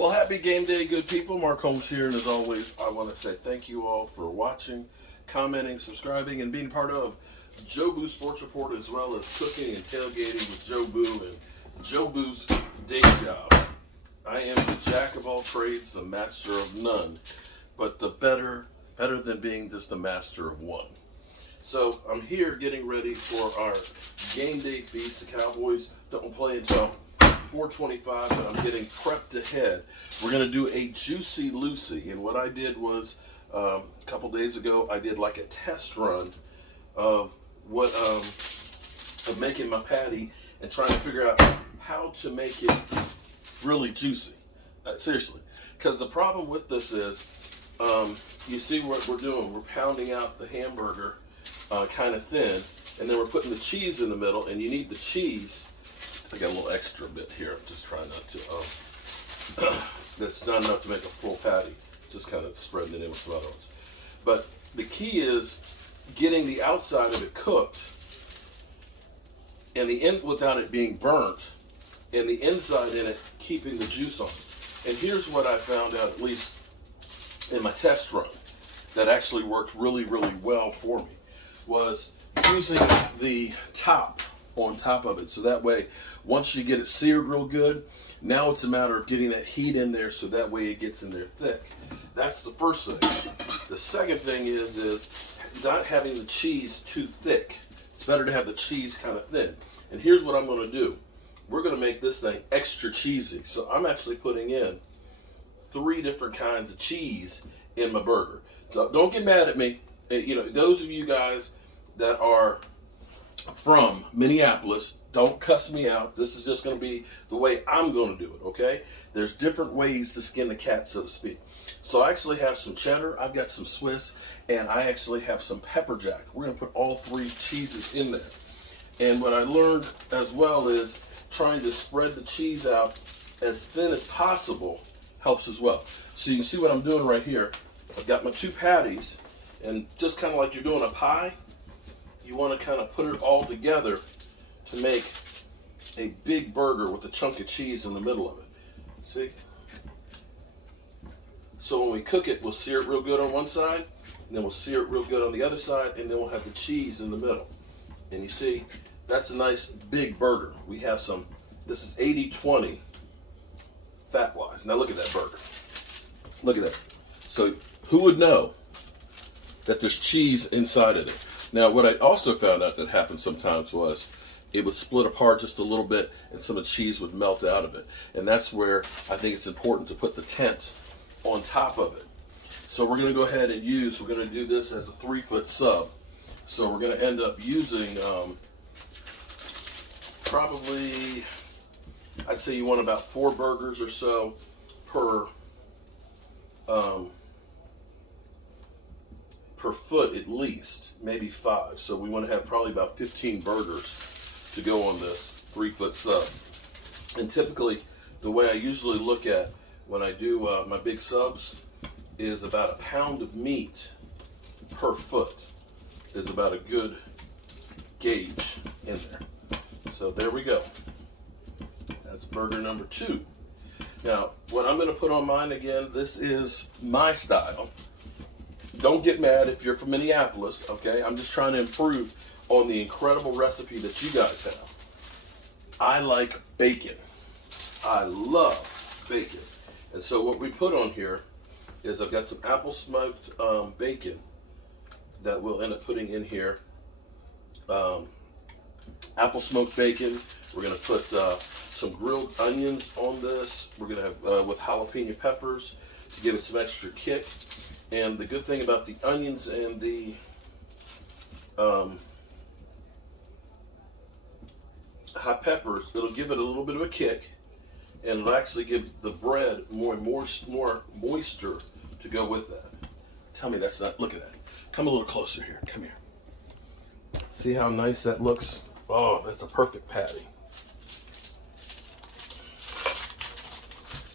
Well, happy game day, good people. Mark Holmes here, and as always, I want to say thank you all for watching, commenting, subscribing, and being part of Joe Boo Sports Report, as well as cooking and tailgating with Joe Boo and Joe Boo's day job. I am the jack of all trades, the master of none, but the better than being just the master of one. So I'm here getting ready for our game day feast. The Cowboys don't play until 4:25, but I'm getting prepped ahead. We're going to do a Juicy Lucy, and what I did was a couple days ago I did like a test run of what of making my patty and trying to figure out how to make it really juicy. Seriously, because the problem with this is you see what we're doing. We're pounding out the hamburger kind of thin, and then we're putting the cheese in the middle, and you need the cheese. I got a little extra bit here. I'm just trying not to, that's not enough to make a full patty. Just kind of spreading it in with some other ones. But the key is getting the outside of it cooked, and the end without it being burnt, and the inside in it keeping the juice on. And here's what I found out, at least in my test run, that actually worked really, really well for me, was using the top on top of it. So that way, once you get it seared real good, now it's a matter of getting that heat in there so that way it gets in there thick. That's the first thing. The second thing is not having the cheese too thick. It's better to have the cheese kind of thin. And here's what I'm going to do. We're going to make this thing extra cheesy. So I'm actually putting in 3 different kinds of cheese in my burger. So don't get mad at me. You know, those of you guys that are from Minneapolis, don't cuss me out. This is just going to be the way I'm going to do it, okay? There's different ways to skin the cat, so to speak. So I actually have some cheddar, I've got some Swiss, and I actually have some pepper jack. We're going to put all 3 cheeses in there. And what I learned as well is trying to spread the cheese out as thin as possible helps as well. So you can see what I'm doing right here. I've got my 2 patties, and just kind of like you're doing a pie, you want to kind of put it all together to make a big burger with a chunk of cheese in the middle of it. See? So when we cook it, we'll sear it real good on one side, and then we'll sear it real good on the other side, and then we'll have the cheese in the middle. And you see, that's a nice big burger. We have some, this is 80-20 fat-wise. Now look at that burger. Look at that. So who would know that there's cheese inside of it? Now, what I also found out that happened sometimes was it would split apart just a little bit and some of the cheese would melt out of it. And that's where I think it's important to put the tent on top of it. So we're going to go ahead and we're going to do this as a 3-foot sub. So we're going to end up using probably, I'd say you want about 4 burgers or so per foot at least, maybe 5. So we want to have probably about 15 burgers to go on this 3-foot sub. And typically, the way I usually look at when I do my big subs is about 1 pound of meat per foot is about a good gauge in there. So there we go. That's burger number 2. Now, what I'm going to put on mine again, this is my style. Don't get mad if you're from Minneapolis, okay? I'm just trying to improve on the incredible recipe that you guys have. I like bacon. I love bacon. And so what we put on here is I've got some apple smoked bacon that we'll end up putting in here. Apple smoked bacon. We're going to put some grilled onions on this. We're going to have with jalapeno peppers to give it some extra kick. And the good thing about the onions and the hot peppers, it'll give it a little bit of a kick, and it'll actually give the bread more moisture to go with that. Tell me that's not, look at that. Come a little closer here, come here. See how nice that looks? Oh, that's a perfect patty.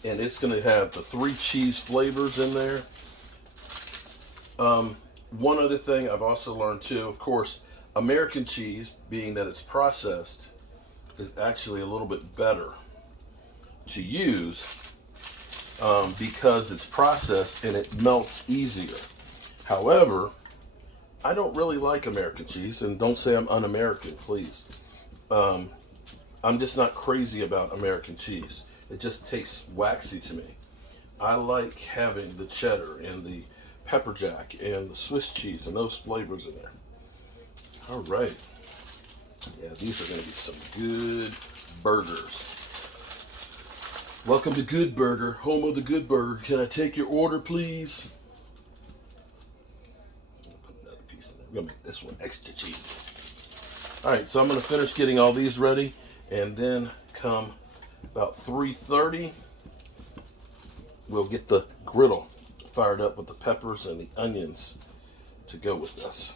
And it's gonna have the 3 cheese flavors in there. One other thing I've also learned too, of course, American cheese, being that it's processed, is actually a little bit better to use because it's processed and it melts easier. However, I don't really like American cheese, and don't say I'm un-American, please. I'm just not crazy about American cheese. It just tastes waxy to me. I like having the cheddar and the pepper jack and the Swiss cheese and those flavors in there. All right. Yeah, these are going to be some good burgers. Welcome to Good Burger, home of the Good Burger. Can I take your order, please? Put another piece in there. We're going to make this one extra cheesy. All right, so I'm going to finish getting all these ready, and then come about 3:30, we'll get the griddle fired up with the peppers and the onions to go with this.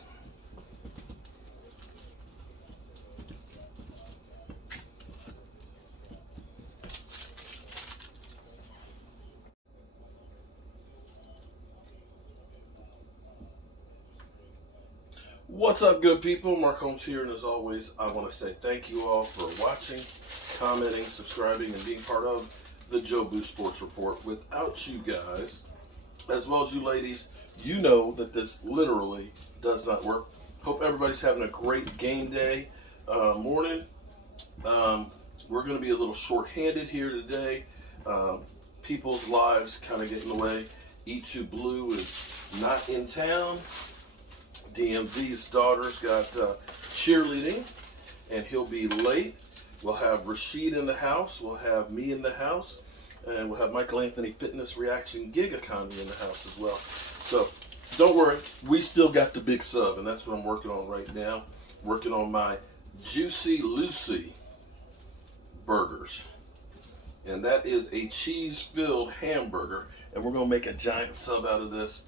What's up, good people? Mark Holmes here, and as always, I want to say thank you all for watching, commenting, subscribing, and being part of the Joe Boo Sports Report. Without you guys, as well as you ladies, you know that this literally does not work. Hope everybody's having a great game day morning. We're going to be a little short-handed here today. People's lives kind of get in the way. E2 Blue is not in town. DMV's daughter's got cheerleading, and he'll be late. We'll have Rashid in the house. We'll have me in the house. And we'll have Michael Anthony Fitness Reaction Gig Economy in the house as well. So don't worry. We still got the big sub, and that's what I'm working on right now. Working on my Juicy Lucy burgers. And that is a cheese-filled hamburger. And we're going to make a giant sub out of this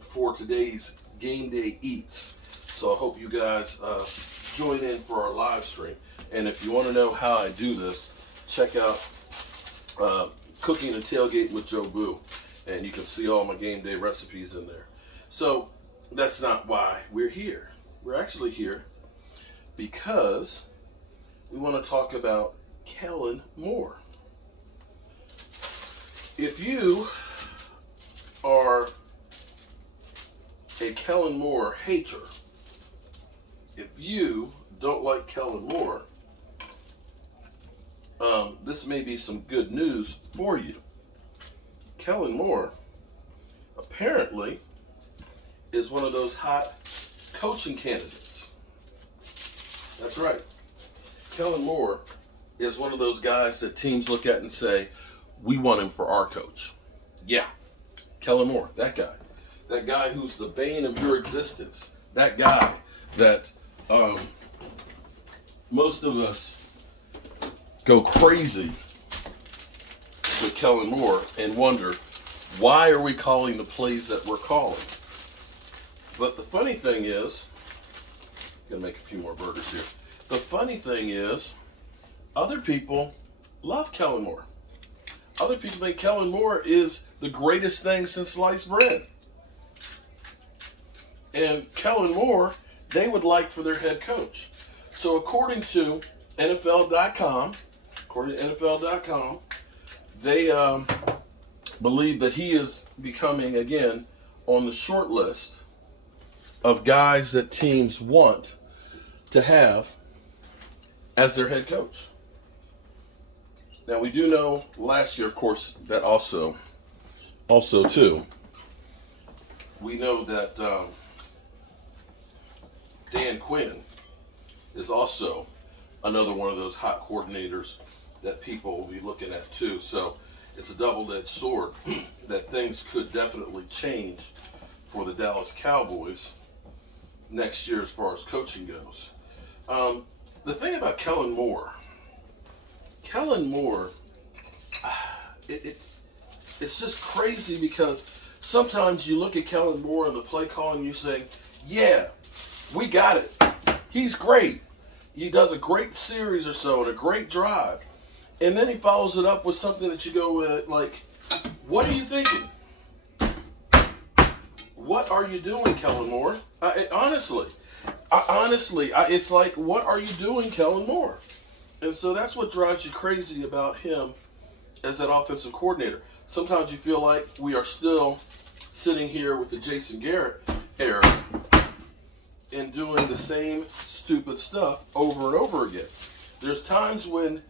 for today's game day eats. So I hope you guys join in for our live stream. And if you want to know how I do this, check out Cooking and Tailgate with Joe Boo, and you can see all my game day recipes in there. So that's not why we're here. We're actually here because we want to talk about Kellen Moore. If you are a Kellen Moore hater, if you don't like Kellen Moore, this may be some good news for you. Kellen Moore apparently is one of those hot coaching candidates. That's right. Kellen Moore is one of those guys that teams look at and say, we want him for our coach. Yeah, Kellen Moore, that guy. That guy who's the bane of your existence. That guy that most of us go crazy with Kellen Moore and wonder, why are we calling the plays that we're calling? But the funny thing is, I'm going to make a few more burgers here. The funny thing is, other people love Kellen Moore. Other people think Kellen Moore is the greatest thing since sliced bread. And Kellen Moore, they would like for their head coach. So according to NFL.com, they believe that he is becoming, again, on the short list of guys that teams want to have as their head coach. Now, we do know last year, of course, that also too, we know that Dan Quinn is also another one of those hot coordinators that people will be looking at too. So it's a double-edged sword that things could definitely change for the Dallas Cowboys next year as far as coaching goes. The thing about Kellen Moore, it's just crazy because sometimes you look at Kellen Moore and the play calling, you say, yeah, we got it. He's great. He does a great series or so and a great drive. And then he follows it up with something that you go like, what are you thinking? What are you doing, Kellen Moore? Honestly, it's like, what are you doing, Kellen Moore? And so that's what drives you crazy about him as that offensive coordinator. Sometimes you feel like we are still sitting here with the Jason Garrett era and doing the same stupid stuff over and over again. There's times when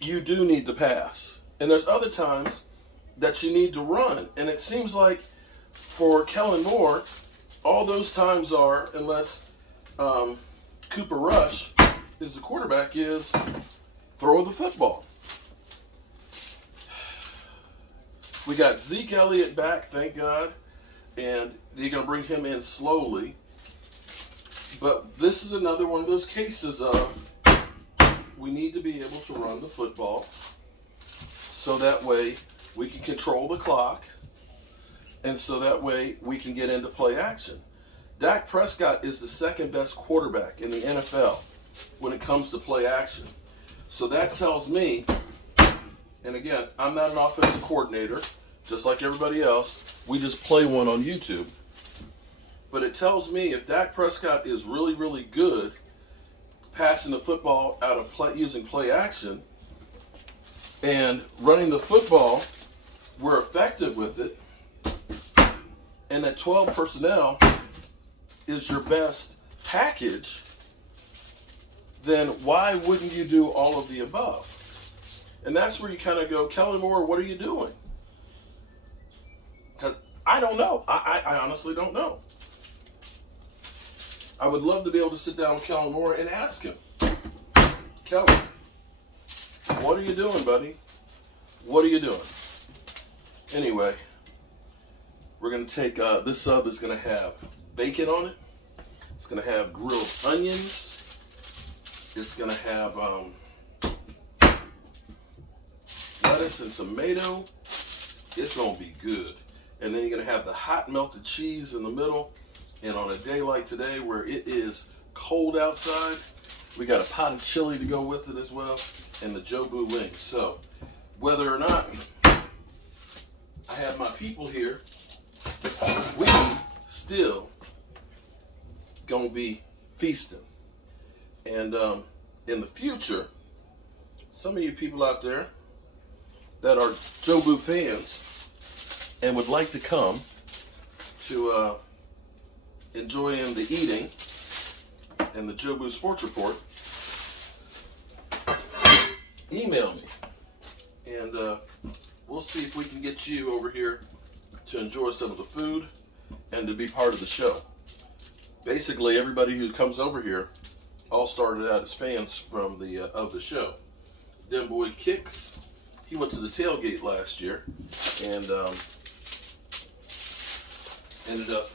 you do need to pass, and there's other times that you need to run. And it seems like for Kellen Moore, all those times are, unless Cooper Rush is the quarterback, is throw the football. We got Zeke Elliott back, thank God, and you're going to bring him in slowly. But this is another one of those cases of we need to be able to run the football so that way we can control the clock and so that way we can get into play action. Dak Prescott is the second best quarterback in the NFL when it comes to play action. So that tells me, and again, I'm not an offensive coordinator, just like everybody else. We just play one on YouTube. But it tells me if Dak Prescott is really, really good passing the football out of play, using play action, and running the football, we're effective with it, and that 12 personnel is your best package, then why wouldn't you do all of the above? And that's where you kind of go, Kellen Moore, what are you doing? Because I don't know. I honestly don't know. I would love to be able to sit down with Kellen Moore and ask him, Kellen, what are you doing, buddy? What are you doing? Anyway, we're going to take, this sub is going to have bacon on it. It's going to have grilled onions. It's going to have lettuce and tomato. It's going to be good. And then you're going to have the hot melted cheese in the middle. And on a day like today where it is cold outside, we got a pot of chili to go with it as well, and the Jobu wings. So whether or not I have my people here, we still gonna be feasting. And in the future, some of you people out there that are Jobu fans and would like to come to enjoying the eating and the Jobu Sports Report, email me, and we'll see if we can get you over here to enjoy some of the food and to be part of the show. Basically, everybody who comes over here all started out as fans from the of the show. Dem Boy Kicks, he went to the tailgate last year and ended up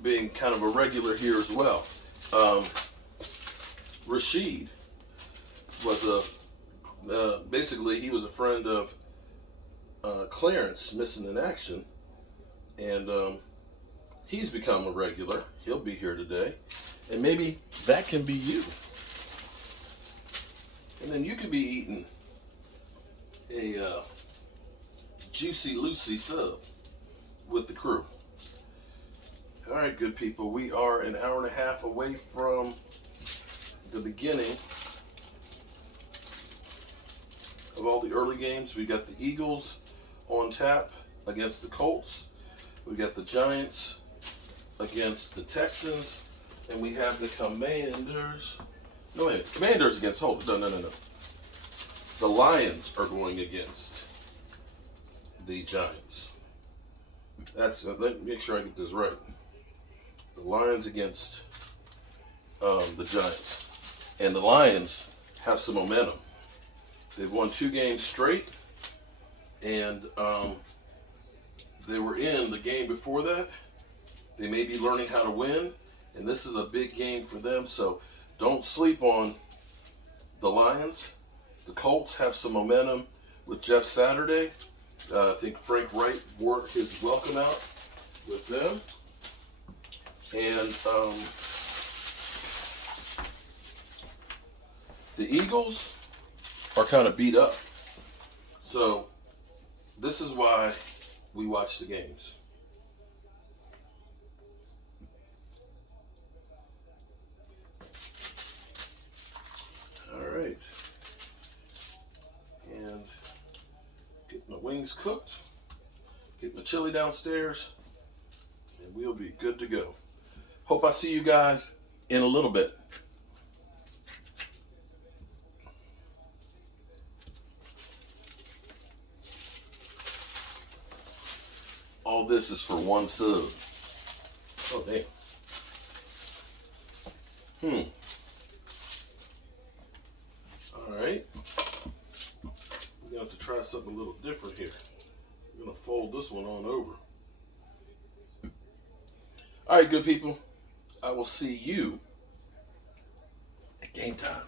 being kind of a regular here as well. Rashid was basically he was a friend of Clarence Missing in Action, and he's become a regular. He'll be here today, and maybe that can be you. And then you could be eating a Juicy Lucy sub with the crew. All right, good people, we are an hour and a half away from the beginning of all the early games. We got the Eagles on tap against the Colts. We got the Giants against the Texans, and we have the Commanders. No, wait, Commanders against, hold it, no. The Lions are going against the Giants. Let me make sure I get this right. The Lions against the Giants. And the Lions have some momentum. They've won 2 games straight, and they were in the game before that. They may be learning how to win, and this is a big game for them, so don't sleep on the Lions. The Colts have some momentum with Jeff Saturday. I think Frank Wright worked his welcome out with them. And the Eagles are kind of beat up. So this is why we watch the games. All right. And everything's cooked. Get my chili downstairs, and we'll be good to go. Hope I see you guys in a little bit. All this is for one sub. Oh, damn. All right. We're going to have to try something a little different here. I'm going to fold this one on over. All right, good people. I will see you at game time.